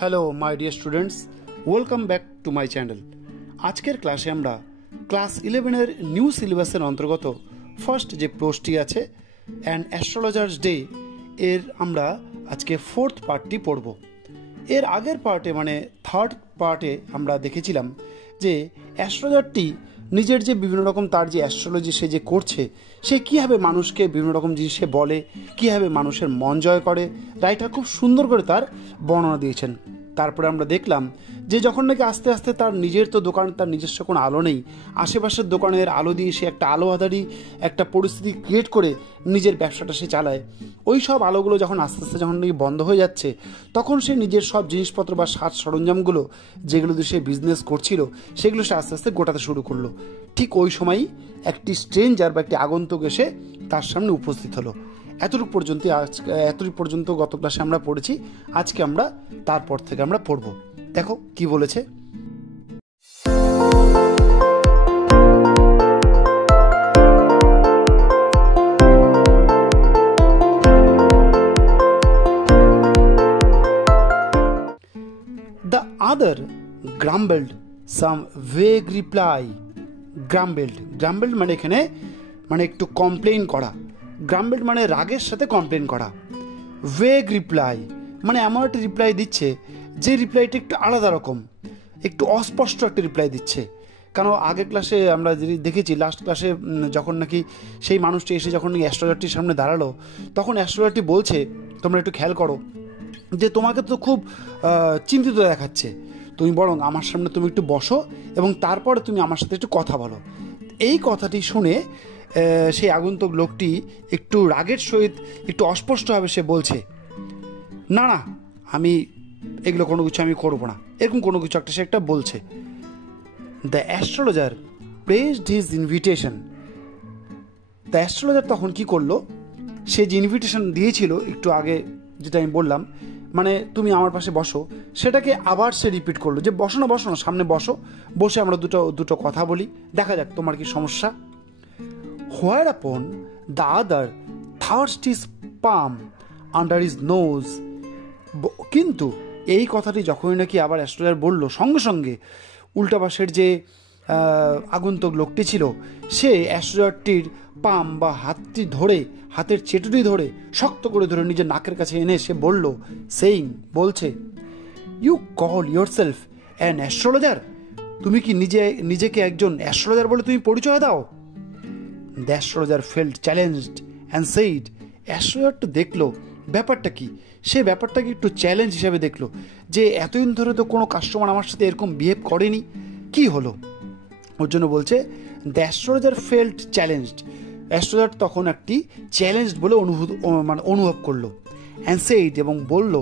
Hello my dear students, welcome back to my channel. আজকের ক্লাসে আমরা ক্লাস 11-এর নিউ সিলেবাসের অন্তর্গত ফার্স্ট যে পোস্টটি আছে অ্যান্ড অ্যাস্ট্রোলজার্স ডে এর আমরা আজকে ফোর্থ পার্টটি পড়ব। এর আগের পার্টে মানে থার্ড পার্টে আমরা দেখেছিলাম যে অ্যাস্ট্রোলজারটি নিজের যে বিভিন্ন রকম তার যে অ্যাস্ট্রোলজি সে যে করছে, সে কীভাবে মানুষকে বিভিন্ন রকম জিনিস সে বলে, কীভাবে মানুষের মন জয় করে, রাইটার খুব সুন্দর করে তার বর্ণনা দিয়েছেন। তারপরে আমরা দেখলাম যে যখন নাকি আস্তে আস্তে তার নিজের তো দোকান, তার নিজস্ব কোনো আলো নেই, আশেপাশের দোকানের আলো দিয়ে সে একটা আলো আধারি একটা পরিস্থিতি ক্রিয়েট করে নিজের ব্যবসাটা সে চালায়। ওই সব আলোগুলো যখন আস্তে আস্তে যখন নাকি বন্ধ হয়ে যাচ্ছে, তখন সে নিজের সব জিনিসপত্র বা সাজ সরঞ্জামগুলো যেগুলো দিয়ে সে বিজনেস করছিল সেগুলো সে আস্তে আস্তে গোটাতে শুরু করলো। ঠিক ওই সময়ই একটি স্ট্রেঞ্জার বা একটি আগন্তুক এসে তার সামনে উপস্থিত হলো। এতটুকু পর্যন্ত গত ক্লাসে আমরা পড়েছি। আজকে আমরা তারপর থেকে আমরা পড়ব। দেখো কি বলেছে। The other grumbled some vague reply. Grumbled মানে এখানে মানে একটু কমপ্লেইন করা। গ্রাম্বেল্ড মানে রাগের সাথে কমপ্লেন করা। ভেগ রিপ্লাই মানে এমন একটা রিপ্লাই দিচ্ছে যে রিপ্লাইটা একটু আলাদা রকম, একটু অস্পষ্ট একটা রিপ্লাই দিচ্ছে। কারণ আগের ক্লাসে আমরা দেখেছি, লাস্ট ক্লাসে যখন নাকি সেই মানুষটি এসে যখন নাকি অ্যাস্ট্রোলজারটির সামনে দাঁড়ালো, তখন অ্যাস্ট্রোলজারটি বলছে, তোমরা একটু খেয়াল করো যে তোমাকে তো খুব চিন্তিত দেখাচ্ছে, তুমি বরং আমার সামনে তুমি একটু বসো এবং তারপরে তুমি আমার সাথে একটু কথা বলো। এই কথাটি শুনে সেই আগন্তুক লোকটি একটু রাগের সহিত একটু অস্পষ্টভাবে সে বলছে, না না আমি এগুলো কোনো কিছু আমি করবো না, এরকম কোনো কিছু একটা সে একটা বলছে। The astrologer praised his invitation. The astrologer তখন কি করলো, সে যে ইনভিটেশন দিয়েছিল একটু আগে যেটা আমি বললাম, মানে তুমি আমার পাশে বসো, সেটাকে আবার সে রিপিট করলো যে বসো না সামনে বসে আমরা দুটো কথা বলি, দেখা যাক তোমার কি সমস্যা। Whereupon the other thrust his palm under his nose. কিন্তু এই কথাটি যখনই নাকি আবার অ্যাস্ট্রোলজার বলল, সঙ্গে সঙ্গে উল্টা পাশের যে আগন্তুক লোকটি ছিল সে অ্যাস্ট্রোলজারটির পাম বা হাতের চেটুটি ধরে শক্ত করে ধরে নিজের নাকের কাছে এনে সে বলল, বলছে, you call yourself an astrologer? তুমি কি নিজেকে একজন অ্যাস্ট্রোলজার বলে তুমি পরিচয় দাও? The astrologer felt challenged and said, astrologer তো দেখলো ব্যাপারটা কি, সে ব্যাপারটাকে একটু চ্যালেঞ্জ হিসাবে দেখলো যে এতদিন ধরে তো কোনো কাস্টমার আমার সাথে এরকম বিহেভ করেনি, কি হলো? ওর জন্য বলছে the astrologer felt challenged. Astrologer তখন একটি চ্যালেঞ্জড বলে অনুভব করলো। অ্যান্ড সেইড এবং বলল,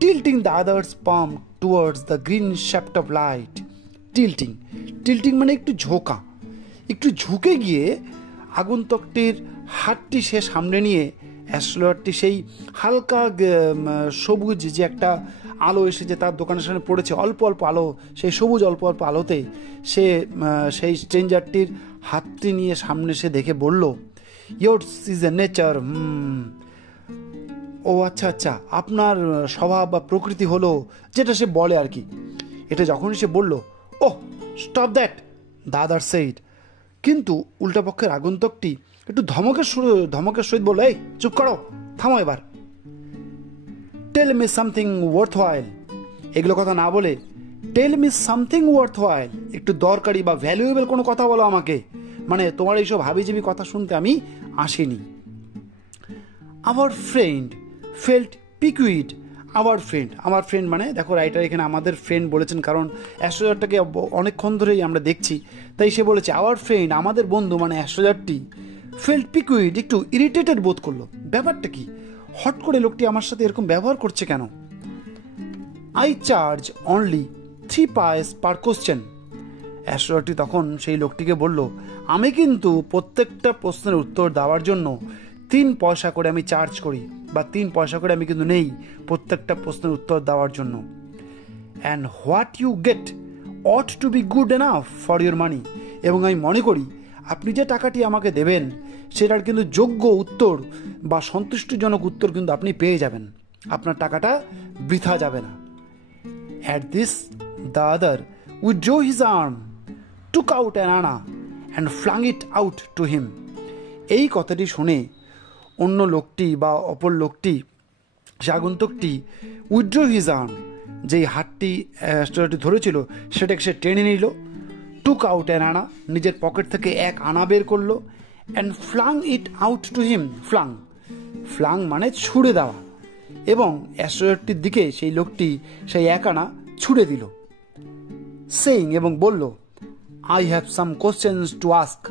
tilting the others palm towards the green shaft of light. Tilting মানে একটু ঝুঁকে গিয়ে আগন্তুকটির হাতটি সে সামনে নিয়ে অ্যাস্ট্রোলজারটি সেই হালকা সবুজ যে একটা আলো এসে যে তার দোকানের সামনে পড়েছে, অল্প অল্প আলো, সেই সবুজ অল্প অল্প আলোতে সে সেই স্ট্রেঞ্জারটির হাতটি নিয়ে সামনে সে দেখে বলল, ইয়োরস ইজ এ নেচার। ও আচ্ছা, আপনার স্বভাব বা প্রকৃতি হলো, যেটা সে বলে আর কি। এটা যখনই সে বলল, oh stop that, the other said. কিন্তু উল্টা পক্ষের আগন্তুকটি একটু ধমকের সহিত বলল, এই চুপ করো, থামো এবার। টেল মি সামথিং ওয়ার্থ ওয়াইল। এগুলো কথা না বলে টেল মি সামথিং ওয়ার্থ ওয়াইল, একটু দরকারি বা ভ্যালুয়েবল কোনো কথা বলো আমাকে, মানে তোমার এইসব হাবিজাবি কথা শুনতে আমি আসিনি। Our friend felt piqued. আমার ফ্রেন্ড মানে দেখো রাইটার এখানে আমাদের ফ্রেন্ড বলেছেন, কারণ অ্যাস্ট্রোলজারটাকে অনেকক্ষণ ধরেই আমরা দেখছি, তাই সে বলেছে আওয়ার ফ্রেন্ড, আমাদের বন্ধু মানে অ্যাস্ট্রোলজারটি ফেল্ট পিকুইড, একটু ইরিটেটেড বোধ করলো। ব্যাপারটা কি, হট করে লোকটি আমার সাথে এরকম ব্যবহার করছে কেন? আই চার্জ অনলি 3 পাইস পার কোশ্চেন। অ্যাস্ট্রোলজারটি তখন সেই লোকটিকে বলল, আমি কিন্তু প্রত্যেকটা প্রশ্নের উত্তর দেওয়ার জন্য 3 পয়সা করে আমি চার্জ করি, বা 3 পয়সা করে আমি কিন্তু নেই প্রত্যেকটা প্রশ্নের উত্তর দেওয়ার জন্য। And what you get ought to be good enough for your money. এবং আমি মনে করি আপনি যে টাকাটি আমাকে দেবেন সেটার কিন্তু যোগ্য উত্তর বা সন্তুষ্টিজনক উত্তর কিন্তু আপনি পেয়ে যাবেন, আপনার টাকাটা বৃথা যাবে না। At this, the other withdrew his arm, took out an আনা and flung it out to him. এই কথাটি শুনে অন্য লোকটি বা অপর লোকটি, সে আগন্তুকটি, উইথড্র হিজ আর্ম, যেই হাতটি অ্যাস্ট্রোলজারটি ধরেছিল সেটাকে সে টেনে নিল, টুক আউট অ্যান আনা, নিজের পকেট থেকে এক আনা বের করলো, and flung it out to him. Flung মানে ছুঁড়ে দেওয়া, এবং অ্যাস্ট্রোলজারটির দিকে সেই লোকটি সেই এক আনা ছুঁড়ে দিল, সেইং, এবং বলল, I have some questions to ask,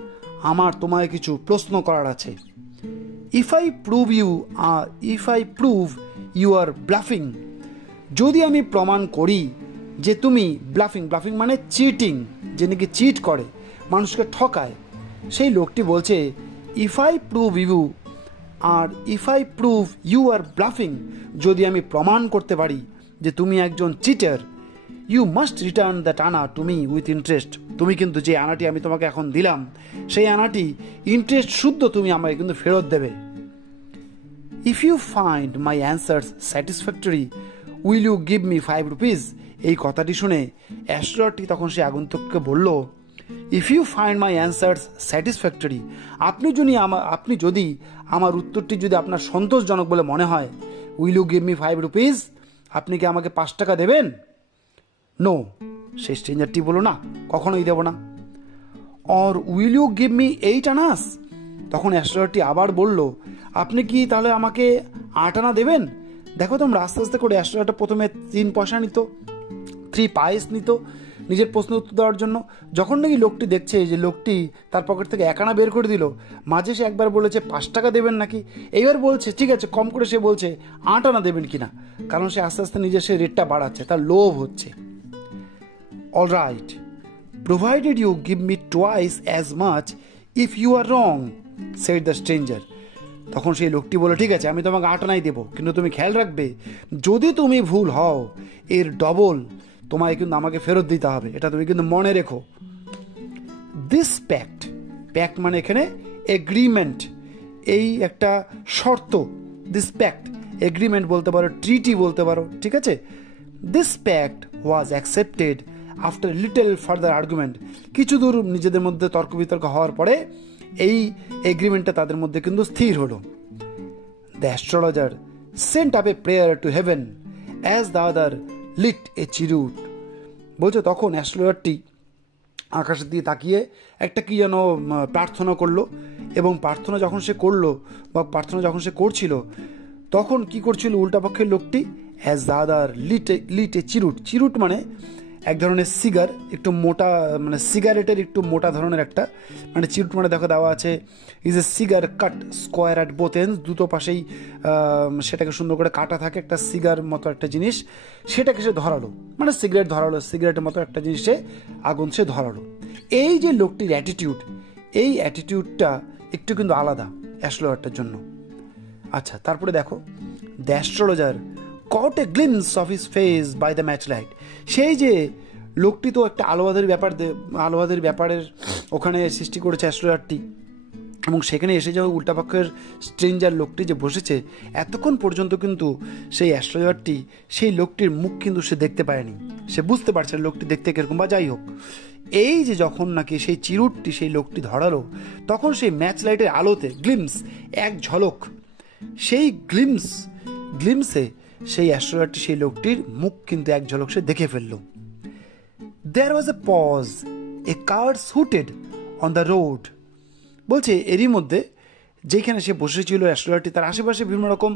আমার তোমায় কিছু প্রশ্ন করার আছে। If I prove you are bluffing, যদি আমি প্রমাণ করি যে তুমি ব্লাফিং মানে চিটিং, যে নাকি চিট করে, মানুষকে ঠকায়, সেই লোকটি বলছে if I prove you are bluffing, যদি আমি প্রমাণ করতে পারি যে তুমি একজন cheater, you must return that anna to me with interest, তুমি কিন্তু যে আনাটি আমি তোমাকে এখন দিলাম সেই আনাটি ইন্টারেস্ট শুদ্ধ তুমি আমাকে কিন্তু ফেরত দেবে। If you find my answers satisfactory will you give me 5 rupees. এই কথাটি শুনে অ্যাস্ট্রোলজারটি তখন সে আগন্তুককে বলল, if you find my answers satisfactory, আপনি যদি আমার উত্তরটি যদি আপনার সন্তোষজনক বলে মনে হয়, will you give me 5 rupees, আপনি কি আমাকে 5 টাকা দেবেন? নো, সেই স্ট্রেঞ্জারটি বলল, না, কখনোই দেব না। Or will you give me 8 annas, তখন অ্যাস্ট্রোলজারটি আবার বলল, আপনি কি তাহলে আমাকে 8 আনা দেবেন? দেখো তোমরা, আস্তে আস্তে করে অ্যাস্ট্রোলজারটা প্রথমে 3 পয়সা নিত, 3 পায়েস নিত নিজের প্রশ্ন উত্তর দেওয়ার জন্য। যখন নাকি লোকটি দেখছে যে লোকটি তার পকেট থেকে 1 আনা বের করে দিল, মাঝে সে একবার বলেছে 5 টাকা দেবেন নাকি, এইবার বলছে ঠিক আছে, কম করে সে বলছে 8 আনা দেবেন কিনা, কারণ সে আস্তে আস্তে নিজের সে রেটটা বাড়াচ্ছে, তার লোভ হচ্ছে। All right, provided you give me twice as much if you are wrong, said the stranger. তখন সেই লোকটি বলে, ঠিক আছে, আমি তোমাকে 8 আনাই দেবো, কিন্তু তুমি খেয়াল রাখবে যদি তুমি ভুল হও এর ডবল তোমায় কিন্তু আমাকে ফেরত দিতে হবে, এটা তুমি কিন্তু মনে রেখো। দিস প্যাক্ট মানে এখানে এগ্রিমেন্ট, এই একটা শর্ত, দিস প্যাক্ট, এগ্রিমেন্ট বলতে পারো, ট্রিটি বলতে পারো, ঠিক আছে। This pact was accepted after little further argument, কিছু দূর নিজেদের মধ্যে তর্ক বিতর্ক হওয়ার পরে এই এগ্রিমেন্টটা তাদের মধ্যে কিন্তু স্থির হলো। The astrologer sent up a prayer to heaven as the other lit a cheroot, বলছে তখন অ্যাস্ট্রোলজারটি আকাশের দিকে তাকিয়ে একটা কি যেন প্রার্থনা করলো, এবং প্রার্থনা যখন সে করছিল তখন কি করছিল উল্টা পক্ষের লোকটি, as the other lit a চিরুট মানে এক ধরনের সিগার, একটু মোটা, মানে সিগারেটের একটু মোটা ধরনের একটা, মানে চিরুট মানে দেখো দেওয়া আছে is a cigar cut square at both ends, দুটো পাশেই সেটাকে সুন্দর করে কাটা থাকে, একটা সিগার মতো একটা জিনিস, সেটাকে সে ধরালো, মানে সিগারেট ধরালো, সিগারেটের মতো একটা জিনিস আগুন সে ধরালো। এই যে লোকটির অ্যাটিটিউড, এই অ্যাটিটিউডটা একটু কিন্তু আলাদা অ্যাস্ট্রোলজারটার জন্য। আচ্ছা, তারপরে দেখো, the astrologer caught a glimpse of his face by the matchlight, সেই যে লোকটি তো একটা আলোবাদের ব্যাপারের ওখানে সৃষ্টি করেছে অ্যাস্ট্রোলজারটি, এবং সেখানে এসে যাওয়া উল্টাপক্ষের স্ট্রেঞ্জার লোকটি যে বসেছে, এতক্ষণ পর্যন্ত কিন্তু সেই অ্যাস্ট্রোলজারটি সেই লোকটির মুখ কিন্তু সে দেখতে পায়নি, সে বুঝতে পারছে লোকটি দেখতে কিরকম বা যাই হোক। এই যে যখন নাকি সেই চিরুটটি সেই লোকটি ধরালো, তখন সেই ম্যাচ লাইটের আলোতে গ্লিমস, এক ঝলক, সেই গ্লিমসে সেই অ্যাস্ট্রোলজারটি সেই লোকটির মুখ কিন্তু এক ঝলক সে দেখে ফেলল। There was a pause, a car hooted on the road, বলছে এরই মধ্যে যেখানে সে বসেছিল অ্যাস্ট্রোলজারটি, তার আশেপাশে বিভিন্ন রকম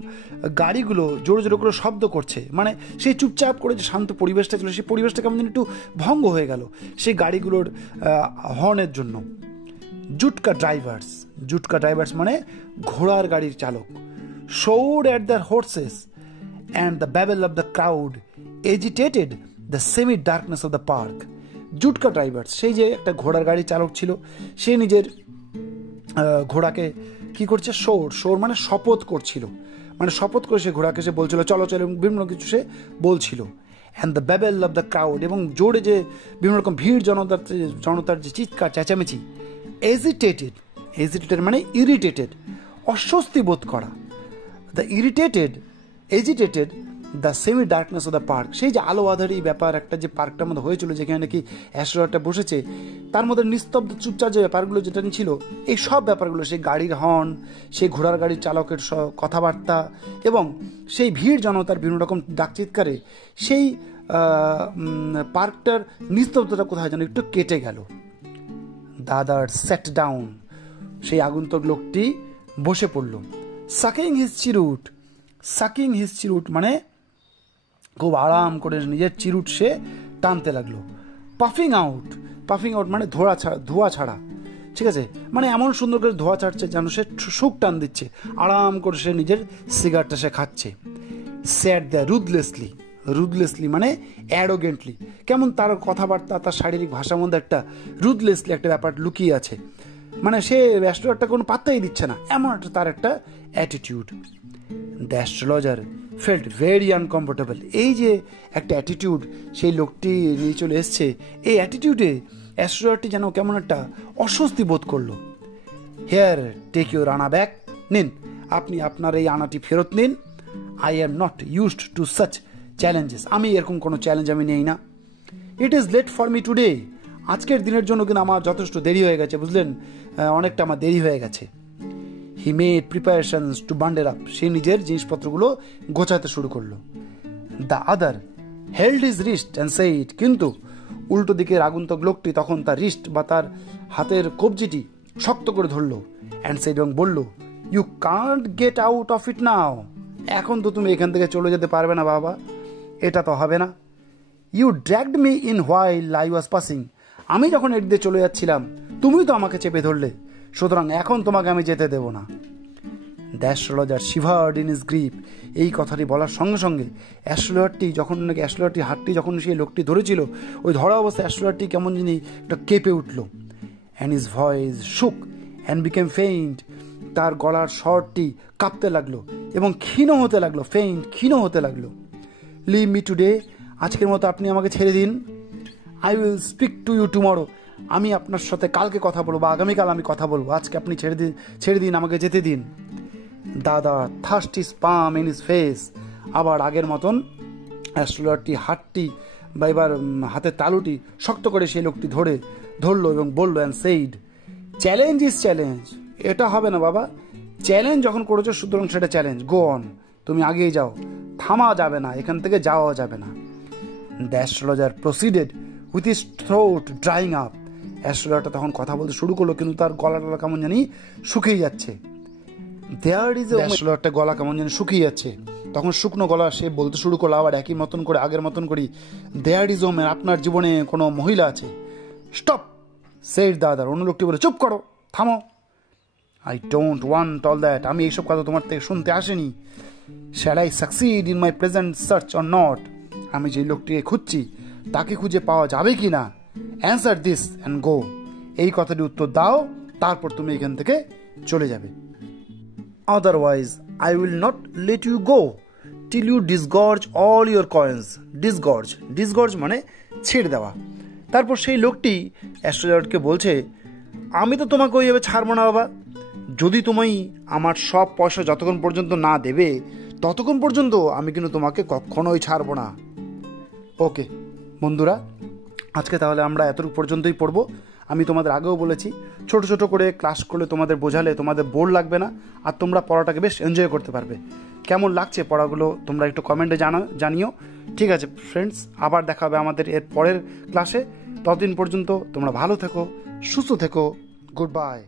গাড়িগুলো জোরে জোরে করে শব্দ করছে, মানে সেই চুপচাপ করে যে শান্ত পরিবেশটা ছিল সেই পরিবেশটা কেমন একটু ভঙ্গ হয়ে গেল সেই গাড়িগুলোর হর্নের জন্য। জুটকা ড্রাইভার্স মানে ঘোড়ার গাড়ির চালক, showed at their horses and the babble of the crowd agitated the semi-darkness of the park. Jutka drivers, সেই যে একটা ঘোড়ার গাড়ির চালক ছিল, সে নিজের ঘোড়াকে কি করছে, শোর মানে শপথ করছিল, মানে শপথ করে সে ঘোড়াকে সে বলছিল চলো চলো, বিভিন্ন কিছু সে বলছিল। And the ব্যাবেল of the crowd, এবং জোরে যে বিভিন্ন রকম ভিড় জনতার যে চিৎকার চেঁচামেচি। এজিটেটেড মানে ইরিটেটেড, অস্বস্তি বোধ করা। The agitated the semi darkness of the park, সেই যে আলো আধারি ব্যাপার একটা যে পার্কটার মধ্যে হয়েছিল যেখানে নাকি অ্যাস্ট্রয়েডটা বসেছে, তার মধ্যে নিস্তব্ধ চুপচাপ যে ব্যাপারগুলো যেটা ছিল, এই সব ব্যাপারগুলো, সেই গাড়ির হর্ন, সেই ঘোড়ার গাড়ির চালকের কথাবার্তা এবং সেই ভিড় জনতার বিভিন্ন রকম ডাকচিৎকারে সেই পার্কটার নিস্তব্ধতা কোথায় যেন একটু কেটে গেল। দাদার সেট ডাউন, সেই আগন্তুক লোকটি বসে পড়ল। সাকিং হিজ চিরুট মানে খুব আরাম করে নিজের চিরুট সে টানতে লাগলো। পাফিং আউট মানে ধোঁয়া ছাড়া, ঠিক আছে, মানে এমন সুন্দর করে ধোঁয়া ছাড়ছে যেন সে সুখ টান দিচ্ছে, আরাম করে সে নিজের সিগারেটটা সে খাচ্ছে। স্যাড দ্য রুথলেসলি মানে অ্যারোগেন্টলি, কেমন তার কথাবার্তা, তার শারীরিক ভাষার মধ্যে একটা রুথলেসলি একটা ব্যাপার লুকিয়ে আছে, মানে সে অ্যাস্ট্রোলজারটা কোনো পাত্তাই দিচ্ছে না, এমন একটা তার একটা attitude. The astrologer felt very uncomfortable, এই যে একটা অ্যাটিটিউড সেই লোকটি নিয়ে চলে এসছে, এই অ্যাটিটিউডে অ্যাস্ট্রোলজারটি যেন কেমন একটা অস্বস্তি বোধ করলো। Here take your anna back, নিন আপনি আপনার এই আনাটি ফেরত নিন। I am not used to such challenges, আমি এরকম কোনো চ্যালেঞ্জ আমি নেই না। It is late for me today, আজকের দিনের জন্য কিন্তু আমার যথেষ্ট দেরি হয়ে গেছে, বুঝলেন, অনেকটা আমার দেরি হয়ে গেছে। He made preparations to bundle up, সে নিজের জিনিসপত্রগুলো গোছাতে শুরু করলো। The other held his wrist and said, কিন্তু উল্টো দিকের আগন্তুক লোকটি তখন তার রিস্ট বা তার হাতের কবজিটি শক্ত করে ধরলো। অ্যান্ড সেইড, এবং বলল, you can't get out of it now, এখন তো তুমি এখান থেকে চলে যেতে পারবে না বাবা, এটা তো হবে না। You dragged me in while I was passing, আমি যখন এর দিয়ে চলে যাচ্ছিলাম তুমি তো আমাকে চেপে ধরলে, সুতরাং এখন তোমাকে আমি যেতে দেব না। The astrologer shivered in his grip, এই কথাটি বলার সঙ্গে সঙ্গে অ্যাস্ট্রোলজারটির হাতটি যখন সেই লোকটি ধরেছিল, ওই ধরা অবস্থায় অ্যাস্ট্রোলজারটি কেমন যিনি একটা কেঁপে উঠল। অ্যান্ড হিজ ভয়েস শুক অ্যান্ড বিকেম ফেইন্ট, তার গলার স্বরটি কাঁপতে লাগলো এবং ক্ষীণ হতে লাগলো। লিভ মি টুডে, আজকের মতো আপনি আমাকে ছেড়ে দিন। I will speak to you tomorrow, আমি আপনার সাথে কালকে কথা বলবো বা আগামীকাল আমি কথা বলবো, আজকে আপনি ছেড়ে দিন, আমাকে যেতে দিন। দাদা thirst his palm in his face, আবার আগের মতন অ্যাস্ট্রোলজারটি হাতটি বা এবার হাতের তালুটি শক্ত করে সেই লোকটি ধরলো এবং বললো, and said, challenge is challenge, এটা হবে না বাবা, চ্যালেঞ্জ যখন করেছো সুতরাং সেটা চ্যালেঞ্জ, গো অন, তুমি আগেই যাও, থামা যাবে না, এখান থেকে যাওয়া যাবে না। The astrologer proceeded with his throat drying up, অ্যাস্ট্রোলজারটা তখন কথা বলতে শুরু করলো কিন্তু তার গলাটা কেমন জানি শুকিয়ে যাচ্ছে। অ্যাস্ট্রোলজারটা গলা কেমন জানি শুকিয়ে যাচ্ছে, তখন শুকনো গলা সে বলতে শুরু করলো আবার একই মতন করে, আগের মতন করি, দেয়ার ইজ ওমেন, আপনার জীবনে কোনো মহিলা আছে। স্টপ সেইড দ্য আদার, অন্য লোকটি বলে, চুপ করো, থামো। I don't want all that, আমি এইসব কথা তোমার থেকে শুনতে আসিনি। Shall I succeed in my present search or not, আমি যে লোকটিকে খুঁজছি তাকে খুঁজে পাওয়া যাবে কি না। অ্যান্সার দিস অ্যান্ড গো, এই কথাটি উত্তর দাও, তারপর তুমি এখান থেকে চলে যাবে। Otherwise I will not let you go till you disgorge all your coins. Disgorge মানে ছেড়ে দেওয়া। তারপর সেই লোকটি অ্যাস্ট্রোলজারকে বলছে, আমি তো তোমাকে ওইভাবে ছাড়বো না বাবা, যদি তুমি আমার সব পয়সা যতক্ষণ পর্যন্ত না দেবে ততক্ষণ পর্যন্ত আমি কিন্তু তোমাকে কখনোই ছাড়বো না। ওকে বন্ধুরা, আজকে তাহলে আমরা এতটুকু পর্যন্তই পড়বো। আমি তোমাদের আগেও বলেছি, ছোট ছোট করে ক্লাস করলে তোমাদের বোঝালে তোমাদের বোর লাগবে না, আর তোমরা পড়াটাকে বেশ এনজয় করতে পারবে। কেমন লাগছে পড়াগুলো তোমরা একটু কমেন্টে জানিও। ঠিক আছে ফ্রেন্ডস, আবার দেখা হবে আমাদের এর পরের ক্লাসে। ততদিন পর্যন্ত তোমরা ভালো থেকো, সুস্থ থেকো, গুড বাই।